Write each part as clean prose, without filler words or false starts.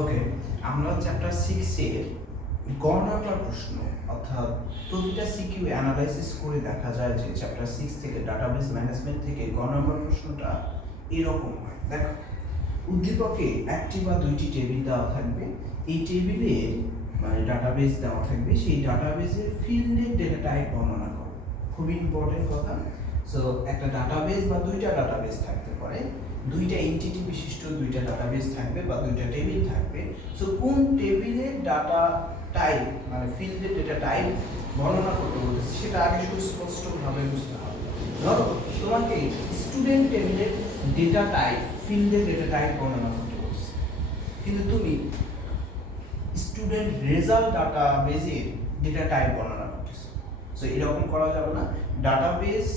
ওকে, আমরা চ্যাপ্টার 6 এর গ নাম্বার প্রশ্ন অর্থাৎ প্রতিটা সিকিউ অ্যানালাইসিস করে দেখা যায় যে চ্যাপ্টার 6 থেকে ডাটাবেস ম্যানেজমেন্ট থেকে গ নাম্বার প্রশ্নটা এরকম হয়। দেখো, উদ্দীপকে একটি বা দুইটি টেবিল দেওয়া থাকবে, এই টেবিলে মানে ডাটাবেস দেওয়া থাকবে, সেই ডাটাবেসের ফিল্ডের ডেটা টাইপ বর্ণনা করো। খুবই ইম্পর্টেন্ট কথা। সো একটা ডাটাবেস বা দুইটা ডাটাবেস থাকতে পারে, দুইটা এন্টিটি বিশিষ্ট দুইটা ডাটাবেস থাকবে বা দুইটা টেবিল থাকবে। সো কোন টেবিলের ডাটা টাইপ মানে ফিল্ডের ডেটা টাইপ বর্ণনা করতে বলতেছে সেটা আগে সুস্পষ্টভাবে বুঝতে হবে। ধরো তোমাকে স্টুডেন্ট টেবিলের ডেটা টাইপ ফিল্ডের ডেটা টাইপ বর্ণনা করতে বলছে, কিন্তু তুমি স্টুডেন্ট রেজাল্ট ডাটাবেসের ডেটা টাইপ বর্ণনা করতেছো। সো এরকম করা যাবে না। ডাটাবেস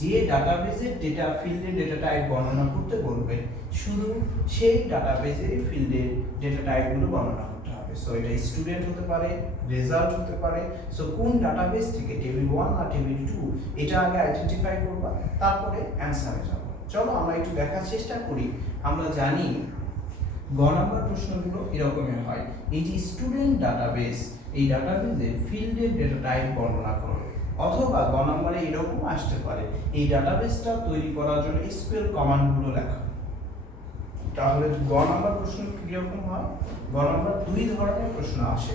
যে ডাটাবেসের ডেটা ফিল্ডের ডেটা টাইপ বর্ণনা করতে বলবে, শুধু সেই ডাটাবেসের ফিল্ডের ডেটা টাইপগুলো বর্ণনা করতে হবে। সো এটা স্টুডেন্ট হতে পারে, রেজাল্ট হতে পারে। সো কোন ডাটাবেস থেকে টেবিল 1 না টেবিল 2 এটা আগে আইডেন্টিফাই করবা, তারপরে অ্যানসারে যাব। চলো আমরা একটু দেখার চেষ্টা করি। আমরা জানি গ নাম্বার প্রশ্নগুলো এরকমের হয়। এই যে স্টুডেন্ট ডাটাবেস, এই ডাটাবেসের ফিল্ডের ডেটা টাইপ বর্ণনা করো, অথবা গ নম্বরে এরকম আসতে পারে এই ডাটাবেসটা তৈরি করার জন্য এসকিউএল কমান্ডগুলো লেখা। তাহলে গ নম্বর প্রশ্ন কিরকম হয়? গ নম্বর দুই ধরনের প্রশ্ন আসে,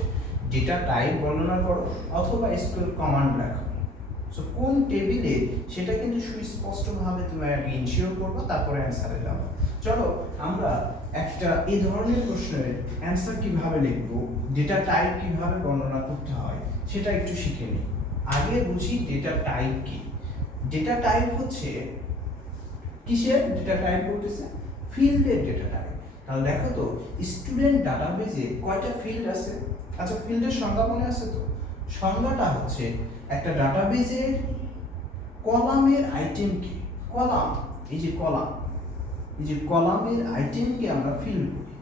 ডেটা টাইপ বর্ণনা করো অথবা এসকিউএল কমান্ড লেখা। সো কোন টেবিলে সেটা কিন্তু সুস্পষ্টভাবে তুমি আগে ইনশিওর করবে, তারপরে অ্যানসারে যাবো। চলো আমরা একটা এই ধরনের প্রশ্নের অ্যানসার কিভাবে লিখবো, ডেটা টাইপ কিভাবে বর্ণনা করতে হয় সেটা একটু শিখে নিই। আগে বুঝি ডেটা টাইপ কি। ডেটা টাইপ হচ্ছে কিসের ডেটা টাইপ বলতেছে? ফিল্ডের ডেটা টাইপ। তাহলে দেখো তো স্টুডেন্ট ডাটাবেসে কয়টা ফিল্ড আছে? আচ্ছা, ফিল্ডের সংজ্ঞা মনে আছে তো? সংজ্ঞাটা হচ্ছে একটা ডাটাবেসের কলামের আইটেমকে, কলাম, এই যে কলাম, এই যে কলামের আইটেমকে আমরা ফিল্ড বলি।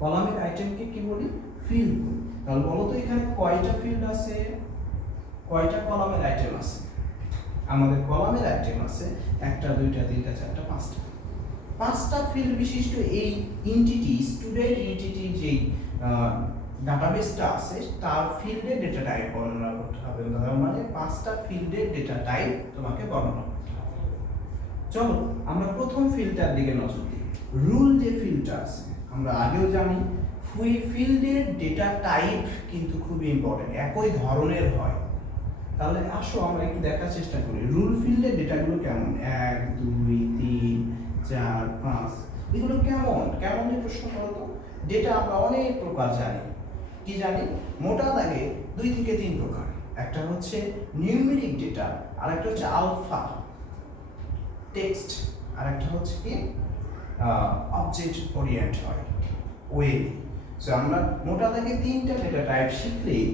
কলামের আইটেমকে কি বলি? ফিল্ড বলি। তাহলে বলো তো এখানে কয়টা ফিল্ড আছে, কয়টা কলামের আইটেম আছে? আমাদের কলামের আইটেম আছে একটা, দুইটা, তিনটা, চারটা, পাঁচটা। পাঁচটা ফিল্ড বিশিষ্ট এই এন্টিটি, স্টুডেন্ট এন্টিটি যেই ডাটাবেসটা আছে তার ফিল্ডের ডেটা টাইপ বর্ণনা করতে হবে। তার মানে পাঁচটা ফিল্ডের ডেটা টাইপ তোমাকে বর্ণনা করতে হবে। চলো আমরা প্রথম ফিল্ডটার দিকে নজর দিই। রুল যে ফিল্ডটা আছে, আমরা আগেও জানি ফিল্ডের ডেটা টাইপ কিন্তু খুবই ইম্পর্টেন্ট, একই ধরনের হয়। তাহলে আসো আমরা একটু দেখার চেষ্টা করি রুল ফিল্ডের ডেটাগুলো কেমন। 1 2 3 4 5 এগুলো কেমন কেমন প্রশ্ন করো তো। ডেটা আমরা অনেক প্রকার জানি। কি জানি? মোটা দাগে 2 থেকে 3 প্রকার। একটা হচ্ছে নিউমেরিক ডেটা, আর একটা হচ্ছে আলফা টেক্সট, আর একটা হচ্ছে কি অবজেক্ট ওরিয়েন্ট হয় ওয়ে। সো আমরা মোটা দাগে 3টা ডেটা টাইপ শিখলেই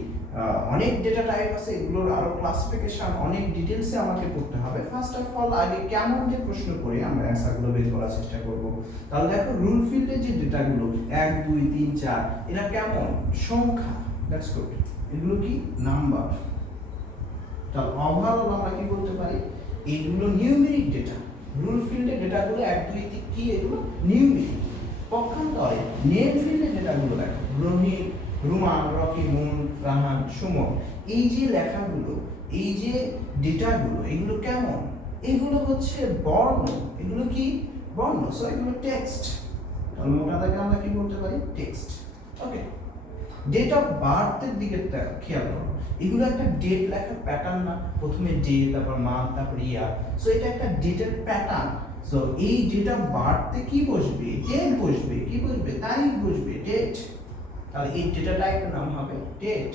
অনেক ডেটা টাইপ আছে, এগুলোর আরো ক্লাসিফিকেশন অনেক ডিটেইলসে আমাকে করতে হবে। ফার্স্ট অফ অল আগে কেমন যে প্রশ্ন করে আমরা অ্যানসারগুলো বের করার চেষ্টা করব। তাহলে দেখো রুল ফিল্ডের যে ডেটাগুলো 1 2 3 4 এরা কেমন? সংখ্যা। That's good. এগুলো কি? নাম্বার। তাহলে ওভারঅল আমরা কি বলতে পারি? এইগুলো নিউমেরিক ডেটা। রুল ফিল্ডের ডেটাগুলো 1 2 3 কি? এগুলো নিউমেরিক। পক্ষান্তরে নেম ফিল্ডের ডেটাগুলো দেখো, রহিম, রুমান, রকি, মুন, রাহান, সুমন, এই যে লেখাগুলো, এই যে ডেটাগুলো, এগুলো কেমন? এগুলো হচ্ছে বর্ণ। এগুলো কি? বর্ণ। সো এগুলো টেক্সট। তাহলে মোটা দাগে আমরা কি বলতে পারি? টেক্সট। ওকে, ডেট অফ বার্থের দিকে খেয়াল করো। এগুলো একটা ডেট লেখার প্যাটার্ন না? প্রথমে ডে, তারপর মান্থ, তারপর ইয়ার। সো এটা একটা ডেটের প্যাটার্ন। সো এই ডেট অফ বার্থে কি বসবে? ডেট বসবে। কি বসবে? তারিখ বসবে, ডেট। তাহলে এই ডেটা টাইপের নাম হবে ডেট।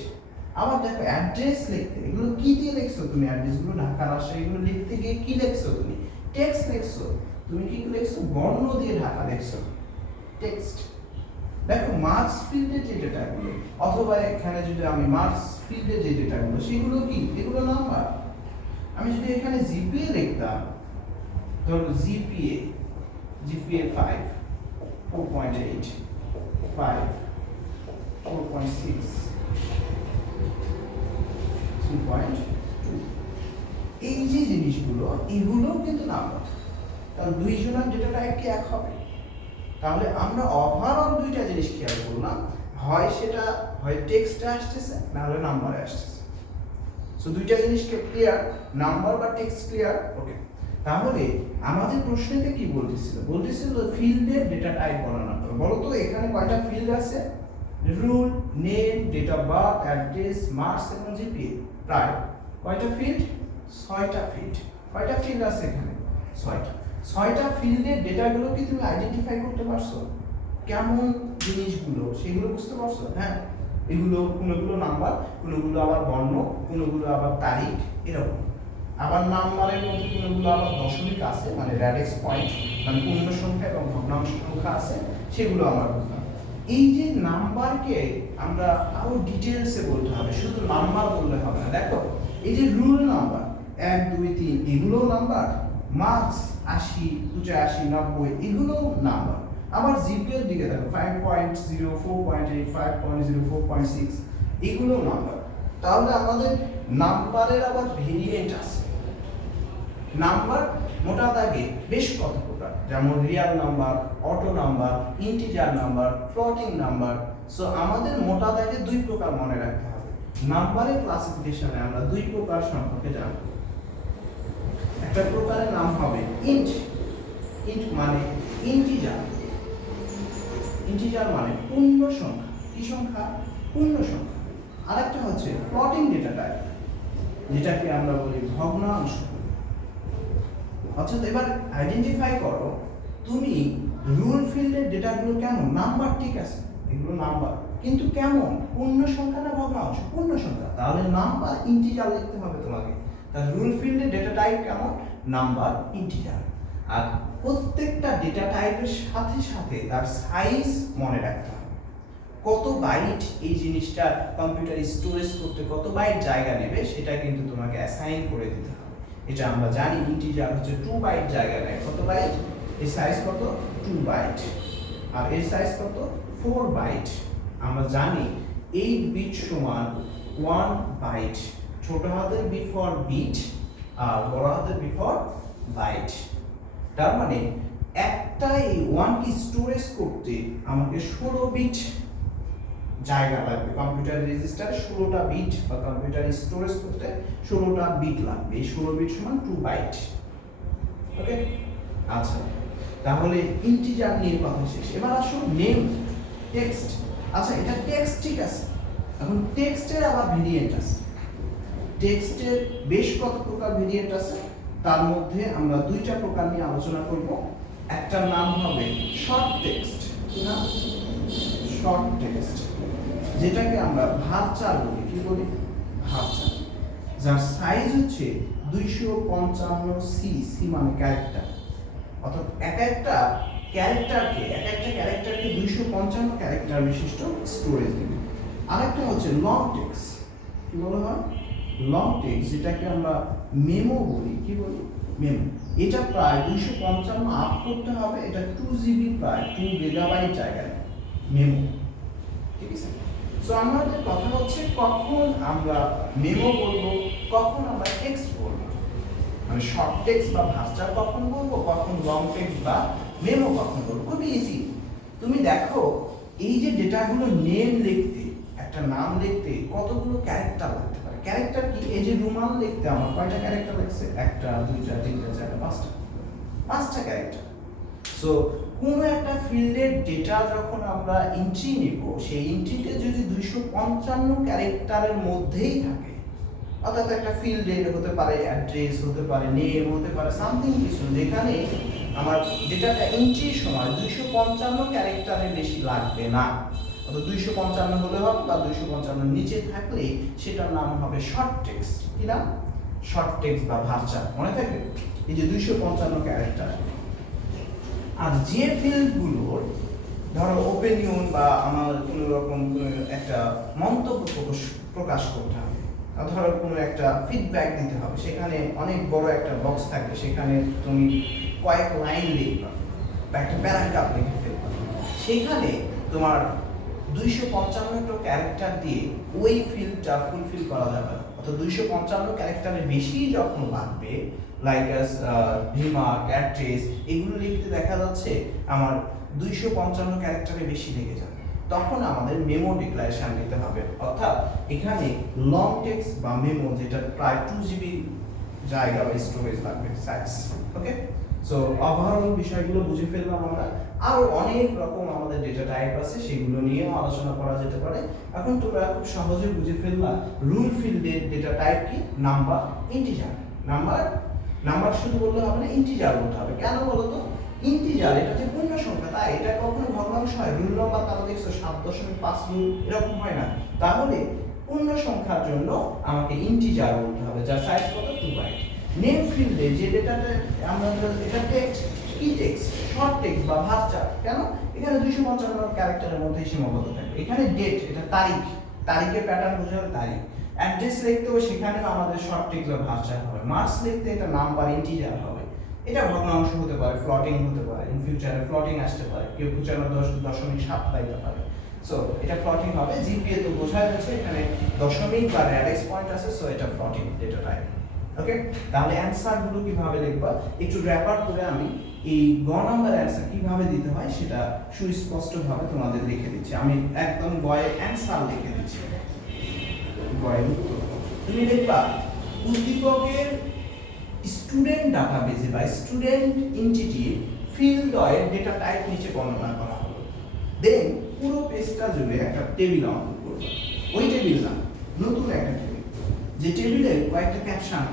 আবার দেখো অ্যাড্রেস লিখতে, এগুলো কি দিয়ে লিখছো তুমি? অ্যাড্রেসগুলো ঢাকা, রাজশাহী, এগুলো লিখতে গিয়ে কি লিখছো তুমি? টেক্সট লিখছো। তুমি কি লিখছো? বর্ণ দিয়ে ঢাকা লিখছো, টেক্সট। দেখো মার্কস ফিল্ডে যে ডেটাগুলো, অথবা এখানে যদি আমি মার্কস ফিল্ডে যে ডেটাগুলো, সেগুলো কি? এগুলো নাম্বার। আমি যদি এখানে জিপিএ লিখতাম, ধরো জিপিএ 5 4.8 5 4.6 3.2, এই যে জিনিসগুলো, এগুলো কিন্তু নাম্বার। তাহলে দুই জনের ডেটা টাইপ কি এক হবে? তাহলে আমরা ওভারঅল দুইটা যে জিনিস খেয়াল করলাম, হয় সেটা হয় টেক্সটে আসতেছে না হলে নাম্বারে আসতেছে। সো দুইটা জিনিস ক্লিয়ার, নাম্বার বা টেক্সট ক্লিয়ার। ওকে, তাহলে আমাদের প্রশ্নেতে কি বলতেছিল ফিল্ডের ডেটা টাইপ বর্ণনা করো। বলো তো এখানে কয়টা ফিল্ড আছে? Roll, name, date of birth, address, marks এবং জিপিএ। প্রায় কয়টা ফিল্ড? 6টা ফিল্ড। কয়টা ফিল্ড আছে এখানে? 6টা। 6টা ফিল্ডের ডেটাগুলো কি তুমি আইডেন্টিফাই করতে পারছো? কেমন জিনিসগুলো সেগুলো বুঝতে পারছো? হ্যাঁ, এগুলো কোনগুলো নাম্বার, কোনগুলো আবার বর্ণ, কোনগুলো আবার তারিখ, এরকম। আবার নাম্বারের মধ্যে কোনগুলো আবার দশমিক আছে, মানে র্যাডিক্স পয়েন্ট, মানে পূর্ণ সংখ্যা এবং ভগ্নাংশ সংখ্যা আছে, সেগুলো আমরা বুঝলাম। এই যে নাম্বারকে আমরা আরো ডিটেইলসে বলতে হবে, শুধু নাম্বার বললে হবে না। দেখো এই যে রুল নাম্বার 1 2 3 এগুলো নাম্বার, মার্কস 80 85 90 এগুলো নাম্বার। আবার জিপিএর দিকে দেখো 5.0 4.8 5.0 4.6 এগুলো নাম্বার। তাহলে আমাদের নাম্বারের আবার ভেরিয়েন্ট আছে। নাম্বার মোটা দাগে বেশ কত প্রকার, যেমন Real number, auto number, integer number, floating number. So আমাদের মোটা দাগে 2 প্রকার মনে রাখতে হবে। নাম্বারের ক্লাসিফিকেশনে আমরা 2 প্রকার সম্পর্কে জানব। একটা প্রকারের নাম হবে ইন্ট। ইন্ট মানে ইন্টিজার। ইন্টিজার মানে পূর্ণ সংখ্যা। কি সংখ্যা? পূর্ণ সংখ্যা। আরেকটা হচ্ছে ফ্লোটিং ডেটা টাইপ, যেটাকে আমরা বলি ভগ্নাংশ। অর্থাৎ এবার আইডেন্টিফাই করো তুমি রুল ফিল্ডের ডেটাগুলো কেমন? নাম্বার, ঠিক আছে, এগুলো নাম্বার, কিন্তু কেমন? পূর্ণ সংখ্যা না ভগ্নাংশ? পূর্ণ সংখ্যা। তাহলে নাম্বার ইন্টিজার লিখতে হবে তোমাকে। তাহলে রুল ফিল্ডের ডেটা টাইপ কেমন? Number, integer. আর প্রত্যেকটা ডেটা টাইপের সাথে সাথে তার সাইজ মনে রাখতে হবে। কত বাইট এই জিনিসটা কম্পিউটার স্টোরেজ করতে কত বাইট জায়গা নেবে সেটা কিন্তু তোমাকে অ্যাসাইন করে দিতে হবে। এটা আমরা জানি ইন্টিজার হচ্ছে 2 বাইট জায়গা নেয়। কত বাইট? এর সাইজ কত? 2 বাইট। আর এর সাইজ কত? 4 বাইট। আমরা জানি 8 বিট সমান 1 বাইট। ছোট হাতের বি ফর বিট আর বড় হাতের বি ফর বাইট। তার মানে একটা এই 1 কে স্টোরেজ করতে আমাকে 16 বিট জায়গা লাগবে। কম্পিউটার রেজিস্টারে 16টা বিট বা কম্পিউটার স্টোরেজ করতে 16টা বিট লাগবে। এই 16 বিট সমান 2 বাইট। ওকে, আচ্ছা, তাহলে ইন্টিজার নিয়ে কথা শেষ। এবার আসো নেম, টেক্সট। আচ্ছা, এটা টেক্সট, ঠিক আছে। এখন টেক্সটের আবার ভেরিয়েন্ট আছে। টেক্সটের বেশ কত প্রকার ভেরিয়েন্ট আছে, তার মধ্যে আমরা 2টা প্রকার নিয়ে আলোচনা করব। একটা নাম হবে শর্ট টেক্সট। কি নাম? শর্ট টেক্সট, যেটাকে আমরা ভার্চার বলি। কি বলি? ভার্চার। যার সাইজ হচ্ছে 255 সি। সি মানে ক্যারেক্টার। অর্থাৎ এক একটা ক্যারেক্টারকে 255 ক্যারেক্টার বিশিষ্ট স্টোরেজ দিবে। আরেকটা হচ্ছে লং টেক্সট। কি বলা হয়? লং টেক্সট, যেটাকে আমরা মেমো বলি। কি বলি? মেমো। এটা প্রায় 255 আপ করতে হবে। এটা 2 জিবি, প্রায় 2 গিগাবাইট জায়গায় মেমো। ঠিক আছে। সো আমাদের কথা হচ্ছে কখন আমরা মেমো বলবো, কখন আমরা টেক্সট বলবো, মানে শর্ট টেক্সট বা ভার্চার কখন বলবো, কখন লং টেক্সট বা মেমো কখন বলবো। খুবই ইজি। তুমি দেখো এই যে ডেটাগুলো নেম লিখতে, একটা নাম লিখতে কতগুলো ক্যারেক্টার লাগতে পারে। ক্যারেক্টার কি? এই যে রুমাল লিখতে আমার কয়টা ক্যারেক্টার লাগছে? 1 2 3 4 5টা। 5টা ক্যারেক্টার। সো কোন একটা ফিল্ডের ডেটা যখন আমরা এন্ট্রি নিব, সেই এন্ট্রিতে যদি 255 ক্যারেক্টারের মধ্যেই থাকে, অর্থাৎ একটা ফিল্ডের হতে পারে অ্যাড্রেস, হতে পারে নেম, হতে পারে সামথিং কিছু, যেখানে আমার ডেটাটা এন্ট্রির সময় 255 ক্যারেক্টারের বেশি লাগবে না। অর্থাৎ 255 হলে হবে বা 255 নিচে থাকলে সেটার নাম হবে শর্ট টেক্সট। কি নাম? শর্ট টেক্সট বা ভার্চার। মনে থাকবে এই যে 255 ক্যারেক্টার। আর যে ফিল্ডগুলোর ধরো ওপিনিয়ন বা আমার কোনো রকম একটা মন্তব্য প্রকাশ করতে হবে, ধরো কোনো একটা ফিডব্যাক দিতে হবে, সেখানে অনেক বড় একটা বক্স থাকবে, সেখানে তুমি কয়েক লাইন লিখবে বা একটা প্যারাগ্রাফ লিখে ফেলবে, সেখানে তোমার 255টা ক্যারেক্টার দিয়ে ওই ফিল্ডটা ফুলফিল করা যাবে না। অর্থাৎ 255 ক্যারেক্টারের বেশি যখন লাগবে, লাইক রিমার্ক, অ্যাড্রেস, এগুলো লিখতে দেখা যাচ্ছে আমার 255 ক্যারেক্টারের বেশি লেগে যাবে। তখন আমাদের মেমো ডিক্লারেশন দিতে হবে। অর্থাৎ এখানে লং টেক্সট বা মেমো, যেটা প্রায় 2 GB জায়গা বা স্টোরেজ লাগবে সাইজ। ওকে, সো ওভারঅল বিষয়গুলো বুঝে ফেললাম আমরা। আরো অনেক রকম আমাদের ডেটা টাইপ আছে, সেগুলো নিয়েও আলোচনা করা যেতে পারে। এখন তোমরা খুব সহজে বুঝে ফেললা রুল ফিল্ডের ডেটা টাইপ কি, নাম্বার, ইন্টিজার। নাম্বার শুধু বললে হবে না, ইন্টিজার বলতে হবে। কেন বলো তো? ইন্টিজার এটা যে পূর্ণ সংখ্যা, তাই এটা কখনো ভগ্নাংশ হয়? রুল নাম্বার তারা দেখছো 7.5 রুল এরকম হয় না। তাহলে পূর্ণ সংখ্যার জন্য আমাকে ইন্টিজার বলতে হবে, যার সাইজ কত, 2 বাইট। নেম ফিল্ডে যে ডেটাটা আমরা, এটা টেক্সট, কি টেক্সট, শর্ট টেক্সট বা ভার্চার। কেন? এখানে 255 ক্যারেক্টারের মধ্যে সীমাবদ্ধ থাকবে। এখানে ডেট, এটা তারিখ, তারিখের প্যাটার্ন বোঝাবে তারিখ। অ্যাড্রেস লিখতে হবে, সেখানেও আমাদের শর্ট টেক্সট বা ভার্চার হবে। মার্কস লিখতে এটা নাম্বার, ইন্টিজার হবে। এটা ভগ্নাংশ হতে পারে, ফ্লোটিং হতে পারে, ইন ফিউচারে ফ্লোটিং আসতে পারে, কেউ 95.7 পাইতে পারে। সো এটা ফ্লোটিং হবে। জিপিএ তো বোঝা যাচ্ছে এখানে দশমিক বা রেডিক্স পয়েন্ট আছে, সো এটা ফ্লোটিং ডেটা টাইপ। ওকে, তাহলে অ্যানসার গুলো কিভাবে লিখবা একটু র্যাপার করে আমি এই গ নাম্বার অ্যানসার কিভাবে দিতে হয় সেটা সুস্পষ্টভাবে তোমাদের লিখে দিচ্ছি। আমি একদম গয়ের অ্যানসার লিখে দিচ্ছি। গয়ের উত্তর তুমি লিখবা উদ্দীপকের স্টুডেন্ট ডাটাবেজে বা স্টুডেন্ট এন্টিটি ফিল্ড এর ডেটা টাইপ নিচে বর্ণনা করা হলো। দেন পুরো পেজটা জুড়ে একটা টেবিল অঙ্কন করবে। ওই টেবিল না, নতুন একটা টেবিল, যে টেবিলে কয়েকটা ক্যাপশন।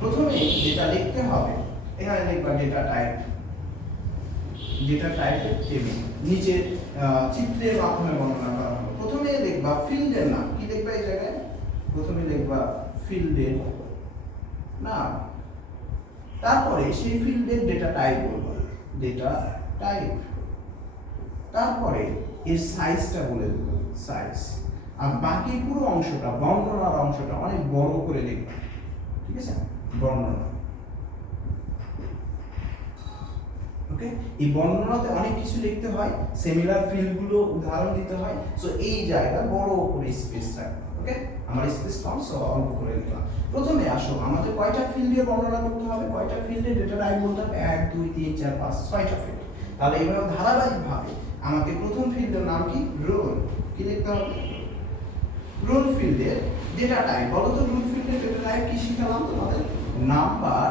প্রথমে যেটা লিখতে হবে, এখানে লিখবা ডেটা টাইপ, ডেটা টাইপের টেবিল, নিচে চিত্রের মাধ্যমে বর্ণনা করা হলো। প্রথমে লিখবা ফিল্ডের নাম, কি লিখবা এই জায়গায়? প্রথমে লিখবা ফিল্ডের নাম, তারপরে সেই ফিল্ডের ডেটা টাইপ বলবো, ডেটা টাইপ, তারপরে এর সাইজটা বলে দেব, সাইজ। আর বাকি পুরো অংশটা, বর্ণনার অংশটা অনেক বড় করে লিখবে, ঠিক আছে? বর্ণনা। ওকে, এই বর্ণনাতে অনেক কিছু লিখতে হয়, সিমিলার ফিল্ডগুলো উদাহরণ দিতে হয়। সো এই জায়গা বড় করে স্পেস রাখবে। ওকে, আমার স্পেস কম, সো অল্প করে লিখলাম। প্রথমে আসো, আমাদের কয়টা ফিল্ডের বর্ণনা করতে হবে, কয়টা ফিল্ডের ডেটা টাইপ বলতে হবে? 1 2 3 4 5 6টা ফিল্ড। তাহলে এইভাবে ধারাবাহিকভাবে আমাকে প্রথম ফিল্ডের নাম কি, রোল, কি লিখতে হবে? রোল ফিল্ডের ডেটা টাইপ বলো তো। রোল ফিল্ডের ডেটা টাইপ কি শিখালাম তোমাদের? নাম্বার,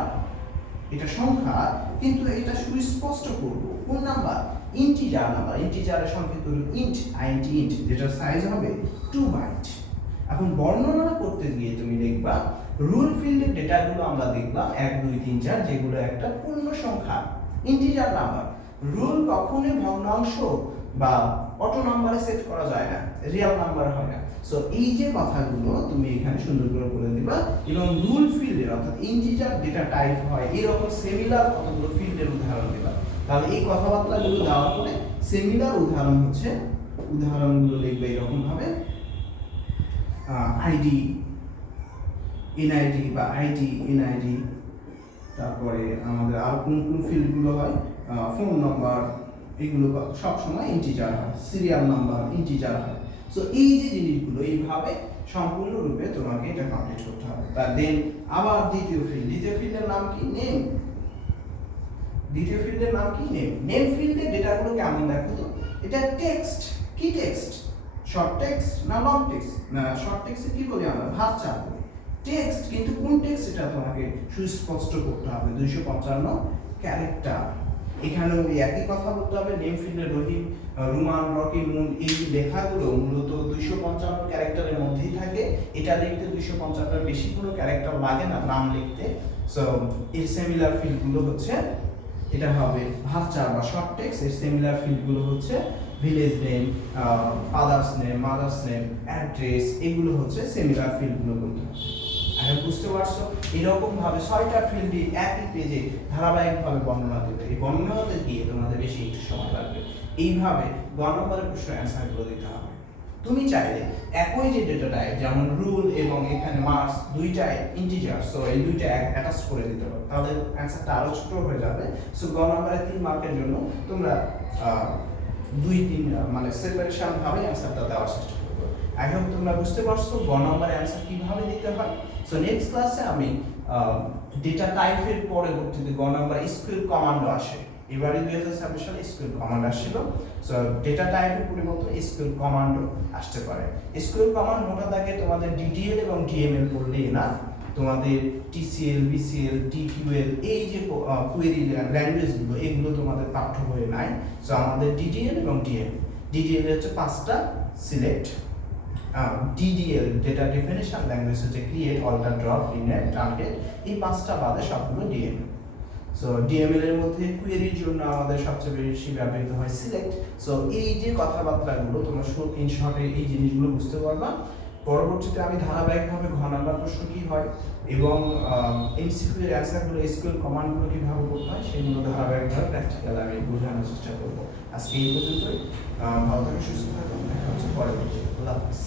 এটা সংখ্যা, কিন্তু এটা সুস্পষ্ট করব কোন নাম্বার? Integer number. ইন্টিজারের সংক্ষিপ্ত রূপ ইন্ট, int, যেটার সাইজ হবে 2 বাইট। এখন বর্ণনা করতে গিয়ে তুমি লিখবা রুল ফিল্ডের ডেটাগুলো আমরা দেখলাম 1 2 3 4, যেগুলো একটা পূর্ণ সংখ্যা, ইন্টিজার নাম্বার। রুল কখনোই ভগ্নাংশ বা অটো নাম্বারে সেট করা যায় না, রিয়েল নাম্বার হয় না। সো এই যে কথাগুলো তুমি এখানে সুন্দর করে বলে দিবা, এবং রুল ফিল্ডের অর্থাৎ ইন্টিজার ডেটা টাইপ হয় এরকম সিমিলার কতগুলো ফিল্ডের উদাহরণ দিবা। তাহলে এই কথাবার্তাগুলো দেওয়ার পরে সিমিলার উদাহরণ হচ্ছে, উদাহরণগুলো লিখবে এরকম ভাবে, আইডি, এনআইডি বা আইডি, এনআইডি, তারপরে আমাদের আর কোন কোন ফিল্ডগুলো হয়, ফোন নাম্বার, এগুলো সব সময় ইন্টিজার হয়, সিরিয়াল নাম্বার ইন্টিজার হয়। সো এই যে জিনিসগুলো এইভাবে সম্পূর্ণরূপে তোমাকে এটা কমপ্লিট করতে হবে। তার দেন আবার দ্বিতীয় ফিল্ডের নাম কি, নেম। দ্বিতীয় ফিল্ডের নাম কি, নেম। নেম ফিল্ডের ডেটাগুলো কেমন দেখো তো? এটা টেক্সট, কি টেক্সট? শর্ট টেক্সট না লং টেক্সট? না, শর্ট টেক্সটে কি বলি আমরা? ভার্চার বলি। টেক্সট, কিন্তু কোন টেক্সট এটা তোমাকে সুস্পষ্ট করতে হবে। 255 ক্যারেক্টার। এখানে ওই একই কথা বলতে হবে। নেম ফিল্ডে রহিম, রুমান, রকি, মুন, এই লেখাগুলো মূলত 255 ক্যারেক্টারের মধ্যেই থাকে। এটা লিখতে 255 বেশি কোনো ক্যারেক্টার লাগে না নাম লিখতে। সো এর সিমিলার ফিল্ডগুলো হচ্ছে, এটা হবে ভার্চার বা শর্ট টেক্সট। এর সিমিলার ফিল্ডগুলো হচ্ছে village name, father's name, mother's name, address, এগুলো হচ্ছে সিমিলার ফিল্ডগুলো বলতে হবে। এখন বুঝতে পারছো? এরকম ভাবে 6টা ফিল্ডই একই পেজে ধারাবাহিকভাবে বর্ণনা দেবে। এই বর্ণনাতে গিয়ে তোমাদের বেশি একটু সময় লাগবে। এইভাবে গ নম্বরের প্রশ্ন অ্যান্সারগুলো দিতে হবে। তুমি চাইলে একই যে ডেটা টাইপ, যেমন রুল এবং এখানে মার্কস, দুইটাই ইন্টিজার, সো এই দুইটা অ্যাটাচ করে দিতে পারো, তাহলে অ্যান্সারটা আরো ছোট হয়ে যাবে। সো গ নম্বরে 3 মার্কের জন্য তোমরা 2-3 মানে সেপারেশন ভাবে অ্যান্সারটা দেওয়ার চেষ্টা করবে। আই হোপ তোমরা বুঝতে পারছো গ নম্বরে অ্যান্সার কিভাবে দিতে হয়। সো নেক্সট ক্লাসে আমি ডেটা টাইপের পরবর্তীতে গ নম্বর এসকিউএল কমান্ড আসে, এবারে 2026 সালে এসকিউএল কমান্ড আসছিল। সো ডেটা টাইপের পরিবর্তন এসকিউএল কমান্ডও আসতে পারে। এসকিউএল কমান্ড মোটা দাগে তোমাদের ডিটিএল এবং ডিএমএল পড়লেই না, তোমাদের টিসিএল, বিসিএল, টিকিউএল এই যে কোয়েরি ল্যাঙ্গুয়েজগুলো এগুলো তোমাদের পাঠ্য বইয়ে নাই। সো আমাদের ডিটিএল এবং ডিএমএল, ডিটিএল হচ্ছে 5টা select, DDL data definition language হচ্ছে create, alter, drop, rename, target, এই 5টা বাদে সবগুলো ডিএমএল। সো ডিএমএল এর মধ্যে কোয়েরির জন্য আমাদের সবচেয়ে বেশি ব্যবহৃত হয় সিলেক্ট। সো এই যে কথাবার্তাগুলো তোমরা ইন শর্টে এই জিনিসগুলো বুঝতে পারবা। পরবর্তীতে আমি ধারাবাহিকভাবে ঘ নাম্বার প্রশ্ন কি হয় এবং এমসিকিউ এর অ্যান্সারগুলো এসকিউএল কমান্ডগুলো কিভাবে করতে হয় সেগুলো ধারাবাহিকভাবে প্র্যাকটিক্যাল আমি বোঝানোর চেষ্টা করব। আজকে এই পর্যন্তই। ভালো থাকুন, সুস্থ থাকুন, দেখা হচ্ছে পরবর্তী। আল্লাহ হাফেজ।